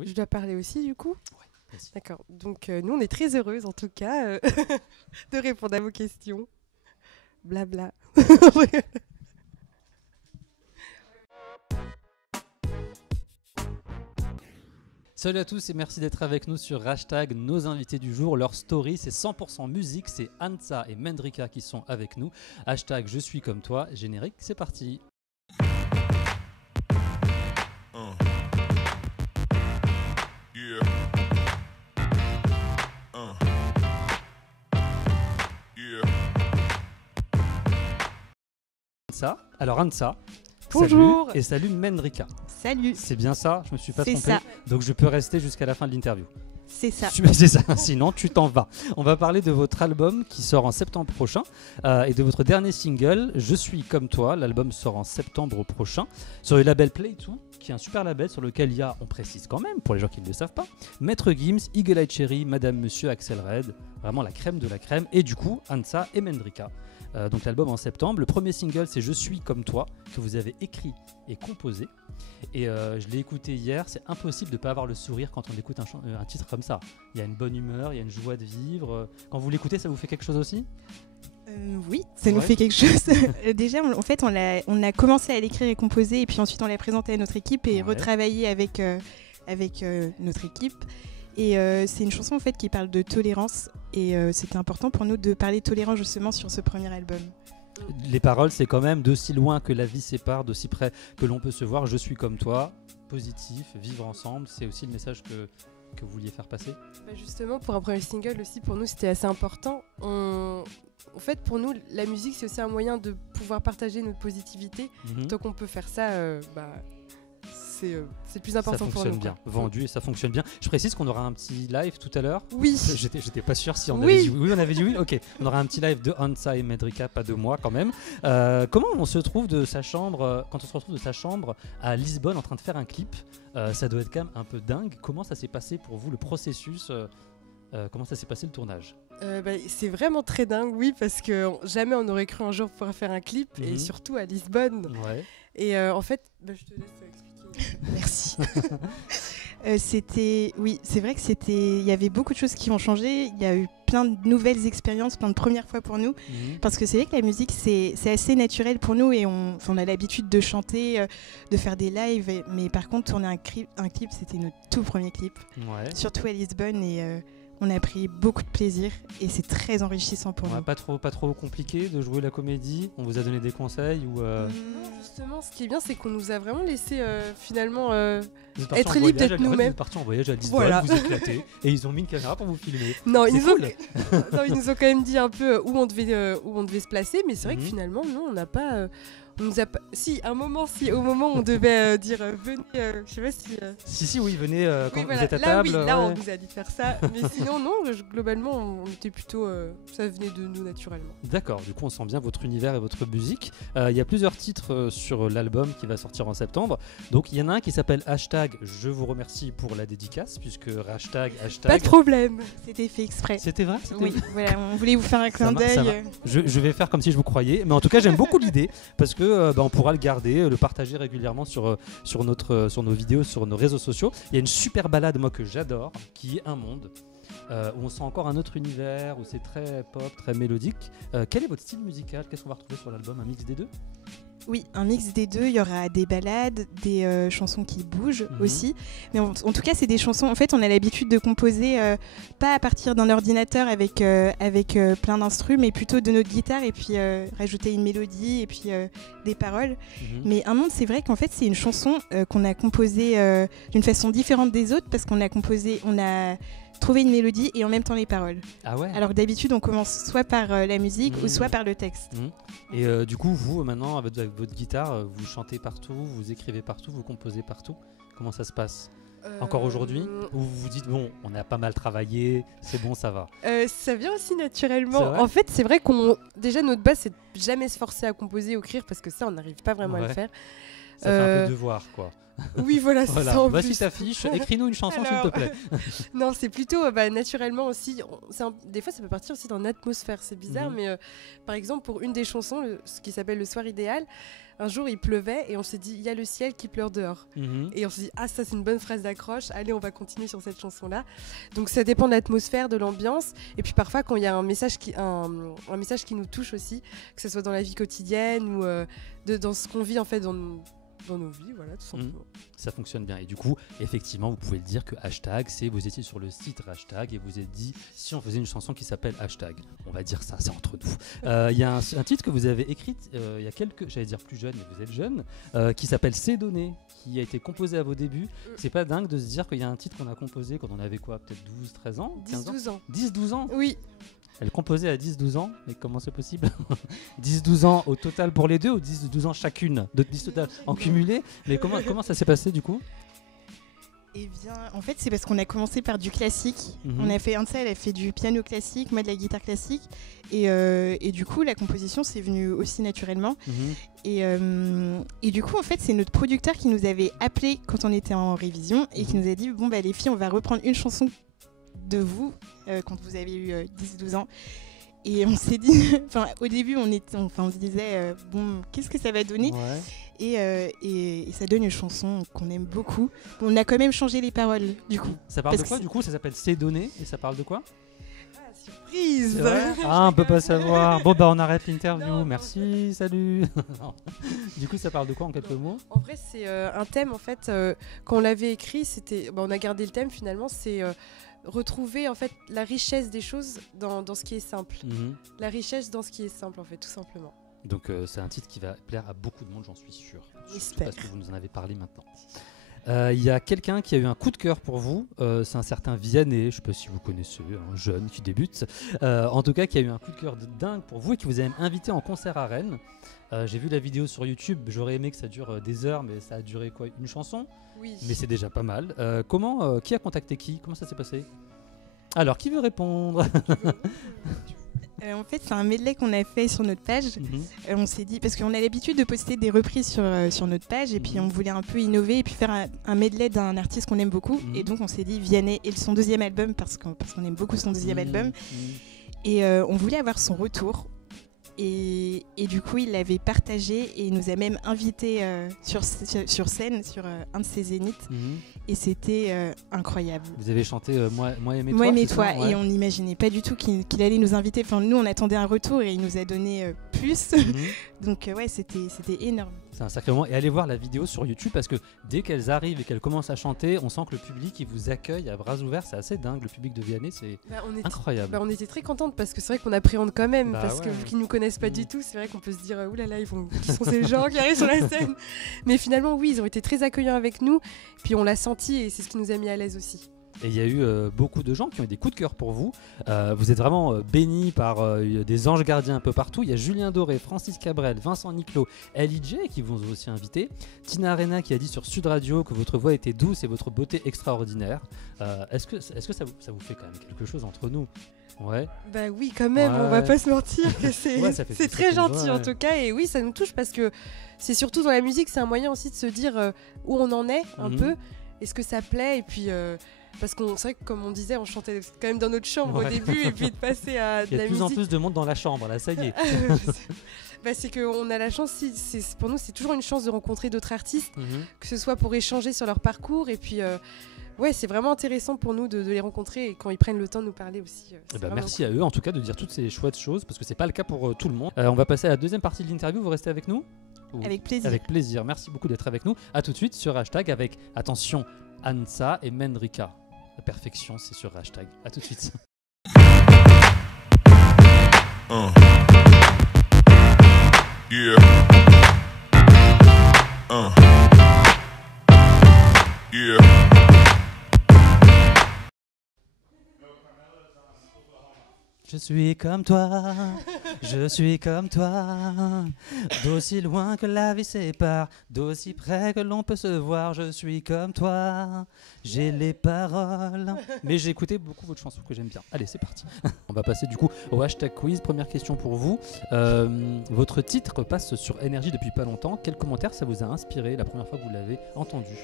Oui. Je dois parler aussi du coup. Merci. D'accord. Donc nous, on est très heureuses en tout cas de répondre à vos questions. Blabla. Salut à tous et merci d'être avec nous sur Hashtag. Nos invités du jour, leur story, c'est 100% musique. C'est Hansa et Mendrika qui sont avec nous. Hashtag je suis comme toi. Générique, c'est parti. Yeah. Yeah. Hansa. Alors Hansa. Bonjour. Salut et salut Mendrika. Salut. C'est bien ça, je me suis pas C'est trompé. ça. Donc je peux rester jusqu'à la fin de l'interview. C'est ça. C'est ça, sinon tu t'en vas. On va parler de votre album qui sort en septembre prochain et de votre dernier single, Je suis comme toi. L'album sort en septembre prochain sur le label Play2, qui est un super label sur lequel il y a, on précise quand même, pour les gens qui ne le savent pas, Maître Gims, Eagle Eye Cherry, Madame Monsieur, Axel Red, vraiment la crème de la crème, et du coup Hansa et Mendrika. Donc l'album en septembre. Le premier single c'est Je suis comme toi, que vous avez écrit et composé. Et je l'ai écouté hier, c'est impossible de ne pas avoir le sourire quand on écoute un titre comme ça. Il y a une bonne humeur, il y a une joie de vivre. Quand vous l'écoutez, ça vous fait quelque chose aussi ? Oui, ça nous Ouais. fait quelque chose. Déjà, en fait, on a commencé à l'écrire et composer, et puis ensuite on l'a présenté à notre équipe et Ouais. retravaillé avec notre équipe. Et c'est une chanson en fait qui parle de tolérance, et c'était important pour nous de parler de tolérance justement sur ce premier album. Les paroles, c'est quand même d'aussi loin que la vie sépare, d'aussi près que l'on peut se voir. Je suis comme toi, positif, vivre ensemble. C'est aussi le message que vous vouliez faire passer. Bah justement, pour un premier single aussi, pour nous, c'était assez important. En fait, pour nous, la musique, c'est aussi un moyen de pouvoir partager notre positivité. Mhm. Tant qu'on peut faire ça, c'est le plus important Ça pour fonctionne nous. bien, quoi. vendu et ça fonctionne bien. Je précise qu'on aura un petit live tout à l'heure. Oui. J'étais pas sûr si on Oui. avait dit oui. On avait dit oui. Ok, on aura un petit live de Hansa et Mendrika, pas de moi quand même. Comment on se trouve de sa chambre quand on se retrouve de sa chambre à Lisbonne en train de faire un clip ça doit être quand même un peu dingue. Comment ça s'est passé pour vous le processus comment ça s'est passé le tournage? C'est vraiment très dingue, oui, parce que jamais on aurait cru un jour pouvoir faire un clip, Mhm. et surtout à Lisbonne. Ouais. Et en fait, je te laisse expliquer. Merci. C'est vrai que il y avait beaucoup de choses qui ont changé. Il y a eu plein de nouvelles expériences, plein de premières fois pour nous. Mhm. Parce que c'est vrai que la musique, c'est assez naturel pour nous, et on a l'habitude de chanter, de faire des lives. Mais par contre, tourner un clip, c'était notre tout premier clip, Ouais. surtout à Lisbonne. Et on a pris beaucoup de plaisir, et c'est très enrichissant pour Ouais, nous. pas trop compliqué de jouer la comédie. On vous a donné des conseils ou Non, justement, ce qui est bien, c'est qu'on nous a vraiment laissé finalement vous êtes partis être en libre voyage d'être vous nous-mêmes. êtes partis en voyage à Lisbonne, Voilà. vous éclatez et ils ont mis une caméra pour vous filmer. Non, C'est ils nous, cool. non, ils nous ont quand même dit un peu où on devait se placer, mais c'est vrai que Mhm. finalement, non, on n'a pas. On nous a pas. Si, au moment où on devait dire venez, je sais pas si. Si, oui, venez quand Oui, vous voilà, êtes à là, table. oui, là, on ouais. nous a dit de faire ça, mais sinon, non, globalement, on était plutôt. Ça venait de nous naturellement. D'accord, du coup on sent bien votre univers et votre musique. Il y a plusieurs titres sur l'album qui va sortir en septembre. Donc il y en a un qui s'appelle Hashtag, je vous remercie pour la dédicace, puisque hashtag. Pas de problème, c'était fait exprès. C'était vrai? Oui, voilà, on voulait vous faire un clin Ça d'œil. va. Je vais faire comme si je vous croyais, mais en tout cas j'aime beaucoup l'idée parce que on pourra le garder, le partager régulièrement sur nos vidéos, sur nos réseaux sociaux. Il y a une super balade moi que j'adore, qui est Un Monde, où on sent encore un autre univers, où c'est très pop, très mélodique. Quel est votre style musical? Qu'est-ce qu'on va retrouver sur l'album? Un mix des deux? Oui, un mix des deux. Il y aura des ballades, des chansons qui bougent aussi. Mais en tout cas, c'est des chansons. En fait, on a l'habitude de composer pas à partir d'un ordinateur avec plein d'instrus, mais plutôt de notre guitare, et puis rajouter une mélodie et puis des paroles. Mais Un Monde, c'est vrai qu'en fait, c'est une chanson qu'on a composée d'une façon différente des autres, parce qu'on a trouvé une mélodie et en même temps les paroles. Ah ouais. Alors que d'habitude, on commence soit par la musique ou soit par le texte. Et du coup, vous, maintenant, avec votre guitare, vous chantez partout, vous écrivez partout, vous composez partout. Comment ça se passe encore aujourd'hui? Ou vous vous dites, bon, on a pas mal travaillé, c'est bon, ça va? Ça vient aussi C'est naturellement. vrai En fait, c'est vrai déjà, notre base, c'est de jamais se forcer à composer ou écrire, parce que ça, on n'arrive pas vraiment à le faire. Ça fait un peu devoir, quoi. Oui, voilà, c'est Voilà. ça en Voici plus. ta fiche, écris-nous une chanson, s'il Alors, te plaît. Non, c'est plutôt naturellement aussi. Des fois, ça peut partir aussi dans l'atmosphère. C'est bizarre, mais par exemple, pour une des chansons, ce qui s'appelle Le Soir idéal, un jour il pleuvait et on s'est dit il y a le ciel qui pleure dehors. Et on s'est dit ça c'est une bonne phrase d'accroche, allez on va continuer sur cette chanson là. Donc ça dépend de l'atmosphère, de l'ambiance, et puis parfois quand il y a un message qui nous touche aussi, que ce soit dans la vie quotidienne ou dans ce qu'on vit en fait dans nos vies, voilà, tout simplement. Ça fonctionne bien. Et du coup, effectivement, vous pouvez le dire que hashtag, vous étiez sur le site hashtag et vous êtes dit, si on faisait une chanson qui s'appelle hashtag, on va dire ça, c'est entre nous. Il y a un titre que vous avez écrit il y a j'allais dire plus jeune, mais vous êtes jeune, qui s'appelle C'est donné, qui a été composé à vos débuts. C'est pas dingue de se dire qu'il y a un titre qu'on a composé quand on avait quoi, peut-être 12, 13 ans 10-12 ans. 10-12 ans Oui. Elle composait à 10-12 ans, mais comment c'est possible 10-12 ans au total pour les deux ou 10-12 ans chacune de 10 total en cumulé. Mais comment ça s'est passé du coup? Eh bien, en fait, c'est parce qu'on a commencé par du classique. On a fait elle a fait du piano classique, moi de la guitare classique. Et du coup, la composition, c'est venu aussi naturellement. Et du coup, en fait, c'est notre producteur qui nous avait appelé quand on était en révision et qui nous a dit, bon, bah les filles, on va reprendre une chanson de vous quand vous avez eu 10-12 ans. Et on s'est dit, au début on se disait bon, qu'est-ce que ça va donner? Et ça donne une chanson qu'on aime beaucoup. On a quand même changé les paroles du coup. Ça parle de quoi du coup? Ça s'appelle C'est donné et ça parle de quoi? Surprise. On peut pas savoir. Bon on arrête l'interview. Merci, salut. Du coup ça parle de quoi en quelques mots? En vrai c'est un thème en fait quand on l'avait écrit, c'était on a gardé le thème finalement, c'est retrouver en fait la richesse des choses dans ce qui est simple. La richesse dans ce qui est simple en fait, tout simplement. Donc c'est un titre qui va plaire à beaucoup de monde, j'en suis sûr. J'espère. Parce que vous nous en avez parlé maintenant. Il y a quelqu'un qui a eu un coup de cœur pour vous, c'est un certain Vianney, je ne sais pas si vous connaissez, un jeune qui débute, en tout cas qui a eu un coup de cœur dingue pour vous et qui vous a même invité en concert à Rennes. J'ai vu la vidéo sur YouTube, j'aurais aimé que ça dure des heures, mais ça a duré quoi, une chanson? Oui. Mais c'est déjà pas mal. Qui a contacté qui? Comment ça s'est passé? Alors, qui veut répondre? En fait, c'est un medley qu'on a fait sur notre page. On s'est dit, parce qu'on a l'habitude de poster des reprises sur notre page, et puis on voulait un peu innover et puis faire un medley d'un artiste qu'on aime beaucoup. Et donc, on s'est dit Vianney et son deuxième album, parce qu'on aime beaucoup son deuxième album. Et on voulait avoir son retour. Et du coup, il l'avait partagé et il nous a même invités sur scène, sur un de ses zéniths. Et c'était incroyable. Vous avez chanté Moi aimé toi. Moi aimé toi. Ouais. Et on n'imaginait pas du tout qu'il allait nous inviter. Enfin, nous, on attendait un retour et il nous a donné plus. Donc, ouais, c'était énorme. C'est un sacré moment. Et allez voir la vidéo sur YouTube parce que dès qu'elles arrivent et qu'elles commencent à chanter, on sent que le public il vous accueille à bras ouverts. C'est assez dingue. Le public de Vianney, c'est incroyable. On était très contente parce que c'est vrai qu'on appréhende quand même. Parce que vu qu'ils ne nous connaissent pas du tout, c'est vrai qu'on peut se dire oulala, qui sont ces gens qui arrivent sur la scène. Mais finalement, oui, ils ont été très accueillants avec nous. Puis on l'a senti et c'est ce qui nous a mis à l'aise aussi. Et il y a eu beaucoup de gens qui ont eu des coups de cœur pour vous. Vous êtes vraiment bénis par des anges gardiens un peu partout. Il y a Julien Doré, Francis Cabrel, Vincent Niclot, LIJ qui vous ont aussi invité. Tina Arena qui a dit sur Sud Radio que votre voix était douce et votre beauté extraordinaire. Est-ce que ça vous fait quand même quelque chose entre nous? Ouais. Bah oui, quand même, on va pas se mentir que c'est très gentil en tout cas. Et oui, ça nous touche parce que c'est surtout dans la musique, c'est un moyen aussi de se dire où on en est un peu. Est-ce que ça plaît? Et puis... parce qu'on c'est vrai que comme on disait, on chantait quand même dans notre chambre au début et puis de passer à de la musique. Il y a de plus en plus de monde dans la chambre, là, ça y est. C'est qu'on a la chance, pour nous c'est toujours une chance de rencontrer d'autres artistes, que ce soit pour échanger sur leur parcours et puis c'est vraiment intéressant pour nous de les rencontrer et quand ils prennent le temps de nous parler aussi. Merci à eux en tout cas de dire toutes ces chouettes choses parce que c'est pas le cas pour tout le monde. On va passer à la deuxième partie de l'interview, vous restez avec nous? Avec plaisir. Avec plaisir, merci beaucoup d'être avec nous. À tout de suite sur hashtag avec, attention, Ansa et Mendrika. La perfection, c'est sur hashtag. À tout de suite. Yeah. Yeah. Je suis comme toi, je suis comme toi, d'aussi loin que la vie sépare, d'aussi près que l'on peut se voir, je suis comme toi, j'ai les paroles. Mais j'ai écouté beaucoup votre chanson que j'aime bien. Allez, c'est parti. On va passer du coup au hashtag quiz. Première question pour vous. Votre titre passe sur Énergie depuis pas longtemps. Quel commentaire ça vous a inspiré la première fois que vous l'avez entendu?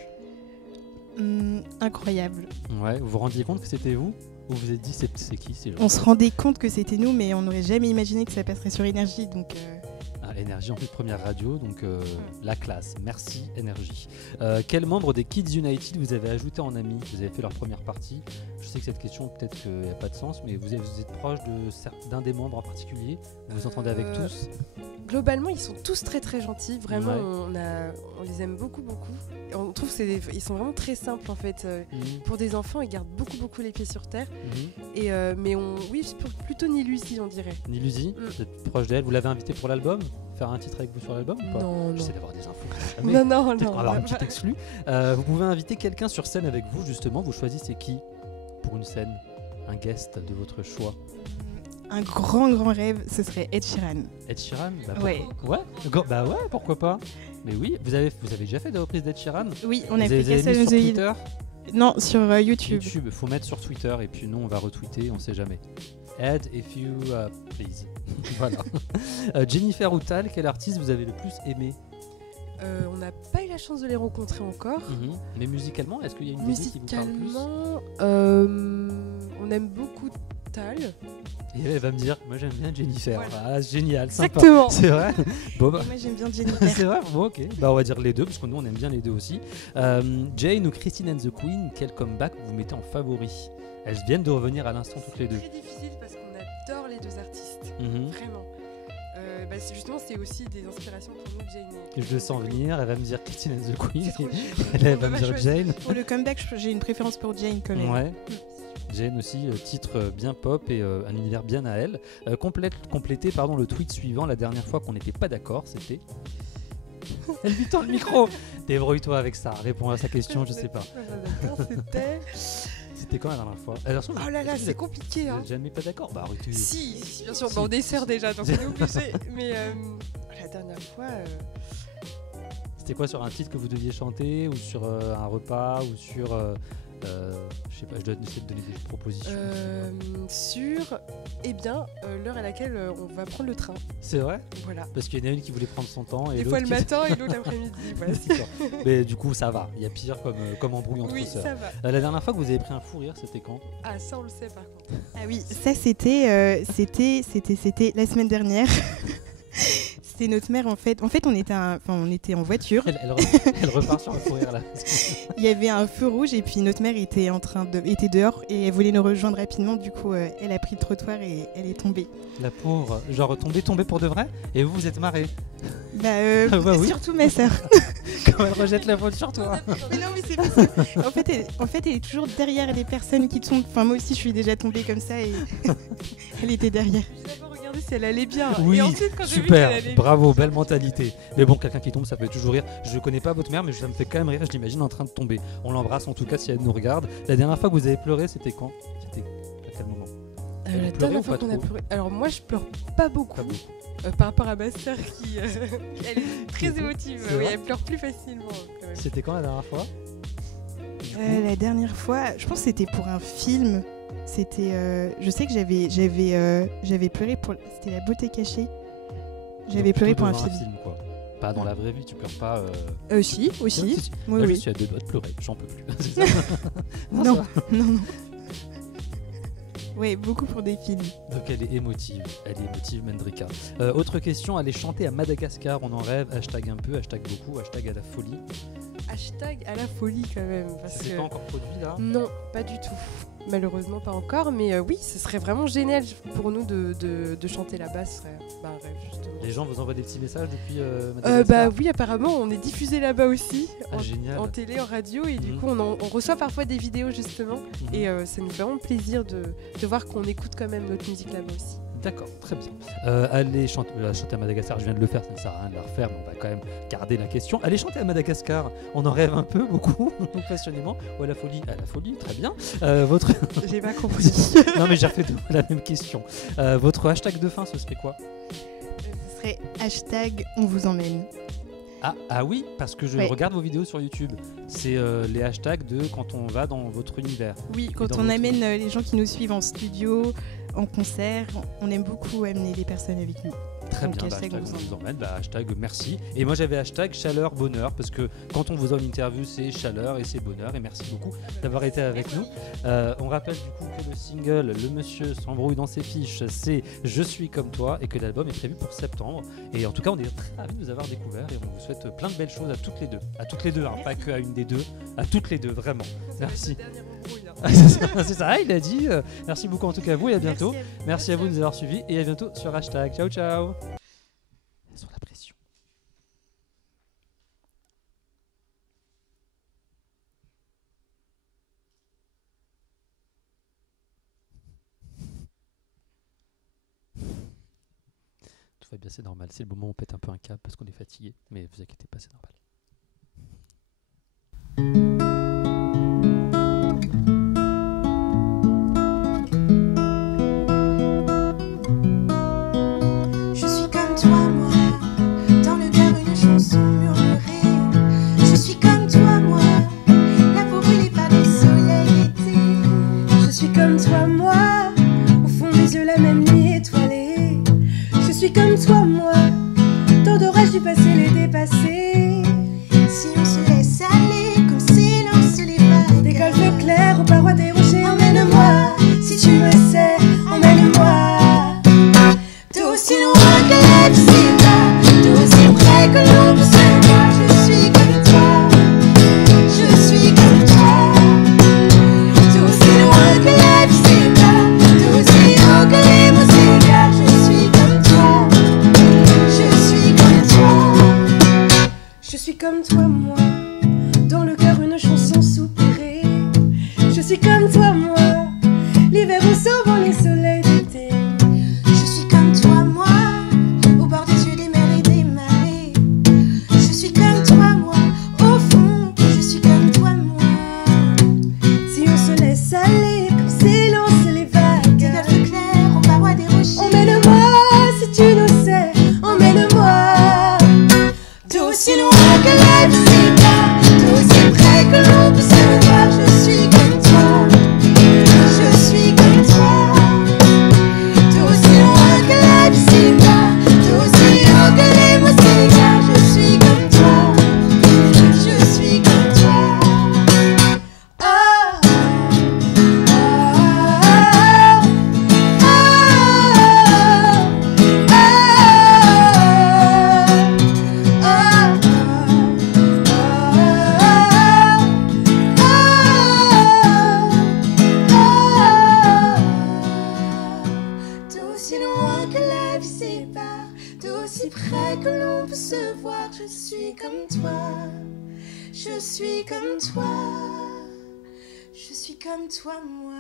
Incroyable. Ouais, vous vous rendiez compte que c'était vous? Vous vous êtes dit c'est qui ces gens? On se rendait compte que c'était nous, mais on n'aurait jamais imaginé que ça passerait sur Énergie. Donc, Énergie en fait première radio, donc la classe. Merci Énergie. Quel membre des Kids United vous avez ajouté en ami? Vous avez fait leur première partie. Je sais que cette question peut-être qu'il n'y a pas de sens, mais vous êtes proche d'un des membres en particulier? Vous vous entendez avec tous? Globalement, ils sont tous très très gentils. Vraiment, Ouais. on les aime beaucoup. On trouve ils sont vraiment très simples en fait. Pour des enfants, ils gardent beaucoup les pieds sur terre. Et mais oui, plutôt Nilusi, on dirait. Nilusi, vous êtes proche d'elle. Vous l'avez invitée pour l'album? Faire un titre avec vous sur l'album ou pas? Non. J'essaie d'avoir des infos. Non. Peut-être qu'on va avoir une petite exclue. Vous pouvez inviter quelqu'un sur scène avec vous, justement. Vous choisissez qui pour une scène? Un guest de votre choix? Un grand rêve, ce serait Ed Sheeran. Ed Sheeran? Ouais. Bah ouais, pourquoi pas? Mais oui, vous avez déjà fait des reprises d'Ed Sheeran? Oui, on a Vous fait avez mis Castle sur on the Hill. Twitter? Non, sur YouTube. YouTube, faut mettre sur Twitter et puis nous on va retweeter, on sait jamais. Ed, if you please. Voilà. Jennifer ou Tal, quel artiste vous avez le plus aimé? On n'a pas eu la chance de les rencontrer encore. Mais musicalement, est-ce qu'il y a une musique qui vous parle plus? Musicalement, on aime beaucoup Tal. Et elle va me dire, moi j'aime bien Jennifer. Voilà. Ah, c'est génial, sympa. Exactement. C'est vrai. Bon, bah. Et moi, j'aime bien Jennifer. C'est vrai. Bon, ok. Bah on va dire les deux parce que nous on aime bien les deux aussi. Jane ou Christine and the Queen, quel comeback vous mettez en favori? Elles viennent de revenir à l'instant toutes les deux. C'est très difficile parce qu'on adore les deux artistes. Vraiment. Justement, c'est aussi des inspirations pour nous, Jane. Je le sens venir, elle va me dire Christine and the Queen. C'est trop dur. Elle va me dire Jane. Pour le comeback, j'ai une préférence pour Jane quand même. Ouais. Jane aussi, titre bien pop et un univers bien à elle. Complétez le tweet suivant. La dernière fois qu'on n'était pas d'accord, c'était... Elle lui tend le micro. Débrouille-toi avec ça. Réponds à sa question, je sais pas. C'était quand la dernière fois? Oh là là, c'est compliqué. Vous n'êtes jamais pas d'accord? Bah arrêtez. Si, bien sûr. Si. On est sœurs déjà, donc on est obligé. Mais la dernière fois... C'était quoi, sur un titre que vous deviez chanter, ou sur un repas, ou sur... je sais pas, je dois essayer de donner des propositions. Sur l'heure à laquelle on va prendre le train. C'est vrai? Voilà. Parce qu'il y en a une qui voulait prendre son temps et Des l'autre fois le qui... matin et l'autre l'après-midi. Voilà. D'accord. Mais du coup ça va, il y a pire comme embrouille entre Oui, sœurs. ça va. La dernière fois que vous avez pris un fou rire, c'était quand? Ah, ça on le sait par contre. Ah oui, ça c'était la semaine dernière. C'était notre mère en fait. En fait, on était en voiture. Elle repart sur un fou rire là. Il y avait un feu rouge et puis notre mère était était dehors et elle voulait nous rejoindre rapidement. Du coup, elle a pris le trottoir et elle est tombée. La pauvre, genre tombée pour de vrai? Et vous êtes marrés? Bah, oui. surtout ma sœur. Quand elle rejette la faute sur toi. Mais non, mais c'est pas ça. En fait, elle est toujours derrière les personnes qui tombent. Enfin, moi aussi, je suis déjà tombée comme ça et elle était derrière. J'ai d'abord regardé si elle allait bien. Oui, et ensuite, quand j'ai vu super, qu'elle allait bravo, belle mentalité. Mais bon, quelqu'un qui tombe, ça fait toujours rire. Je connais pas votre mère, mais ça me fait quand même rire. Je l'imagine en train de tomber. On l'embrasse en tout cas si elle nous regarde. La dernière fois que vous avez pleuré, c'était quand? C'était à quel moment? la dernière fois qu'on a pleuré. Alors moi, je pleure pas beaucoup. Par rapport à ma sœur qui elle est très émotive. Oui, elle pleure plus facilement. Quand même. C'était quand la dernière fois? La dernière fois, je pense que c'était pour un film. C'était, je sais que j'avais pleuré pour. C'était La Beauté cachée. J'avais pleuré pour un film. Quoi. Pas dans la vraie vie, tu pleures pas. Si, aussi. Si. Oui, Je oui. suis à deux doigts de pleurer, j'en peux plus. C'est ça? Non. Ouais, beaucoup pour des films. Donc elle est émotive, Mendrika. Autre question, aller chanter à Madagascar, on en rêve, hashtag un peu, hashtag beaucoup, hashtag à la folie. Hashtag à la folie quand même. Ça s'est pas encore produit là? Non, pas du tout. Malheureusement pas encore, mais oui, ce serait vraiment génial pour nous de chanter là-bas, ce serait un rêve justement. Les gens vous envoient des petits messages depuis Madagascar? Bah oui, apparemment on est diffusé là-bas aussi, génial. en télé, en radio, et du coup on reçoit parfois des vidéos justement, et ça nous fait vraiment plaisir de voir qu'on écoute quand même notre musique là-bas aussi. D'accord, très bien. Allez chanter à Madagascar, je viens de le faire, ça ne sert à rien de le refaire, mais on va quand même garder la question. Allez chanter à Madagascar, on en rêve un peu, beaucoup, passionnément. Ou à la folie? À la folie, très bien. Votre... J'ai pas compris. Non mais j'ai refait la même question. Votre hashtag de fin, ce serait quoi? Ce serait hashtag on vous emmène. Ah oui, parce que je regarde vos vidéos sur YouTube. C'est les hashtags de quand on va dans votre univers. Oui, quand on amène les gens qui nous suivent en studio, en concert, on aime beaucoup amener les personnes avec nous. Très Donc, bien, hashtag hashtag vous on vous emmène, hashtag merci. Et moi j'avais hashtag chaleur bonheur parce que quand on vous a une interview c'est chaleur et c'est bonheur et merci beaucoup d'avoir été avec nous. On rappelle du coup que le single Le Monsieur s'embrouille dans ses fiches c'est Je suis comme toi et que l'album est prévu pour septembre. Et en tout cas on est très ravis de vous avoir découvert et on vous souhaite plein de belles choses à toutes les deux, hein, pas qu'à une des deux, à toutes les deux vraiment. Merci. C'est ça, il a dit. Merci beaucoup en tout cas à vous et à bientôt. Merci à vous de nous avoir suivis et à bientôt sur hashtag. Ciao ciao. Sur la pression. Tout va bien, c'est normal. C'est le moment où on pète un peu un câble parce qu'on est fatigué. Mais vous inquiétez pas, c'est normal. Je suis comme toi, moi, dans le cœur une chanson murmurée. Je suis comme toi, moi, la peau brûlée par des soleils d'été. Je suis comme toi, moi, au fond des yeux la même nuit étoilée. Je suis comme toi, moi, tant d'orages du passé les dépassés. Si on se laisse aller, comme s'élancent les vagues, Des golfes clairs aux parois des rochers, emmène-moi, si tu le sais, emmène-moi. D'aussi loin que la vie sépare, d'aussi près que l'on peut se voir. Je suis comme toi, je suis comme toi. D'aussi loin que la vie sépare, d'aussi haut que les mots s'égarent. Je suis comme toi, je suis comme toi. Je suis comme toi, moi, dans le cœur une chanson soupirée. Je suis comme toi, moi, l'hiver où s'envolent les soleils d'été. Je suis comme toi, moi, au bord des yeux des mers et des marées. Je suis comme toi, moi, au fond, je suis comme toi, moi. Si on se laisse aller, comme s'élancent les Des vagues, golfes clairs aux parois des rochers. emmène-moi, si tu le sais, emmène-moi. D'aussi loin que la vie sépare, d'aussi près que l'on peut se voir. Je suis comme toi, je suis comme toi. D'aussi loin que la vie sépare, d'aussi haut que les mots s'égarent. Je suis comme toi, je suis comme toi. Oh, oh, d'aussi loin que la vie sépare, d'aussi près que l'on peut se voir. Je suis comme toi, je suis comme toi, je suis comme toi, moi.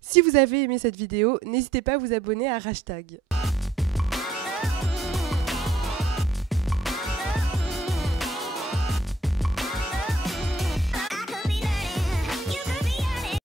Si vous avez aimé cette vidéo, n'hésitez pas à vous abonner à hashtag.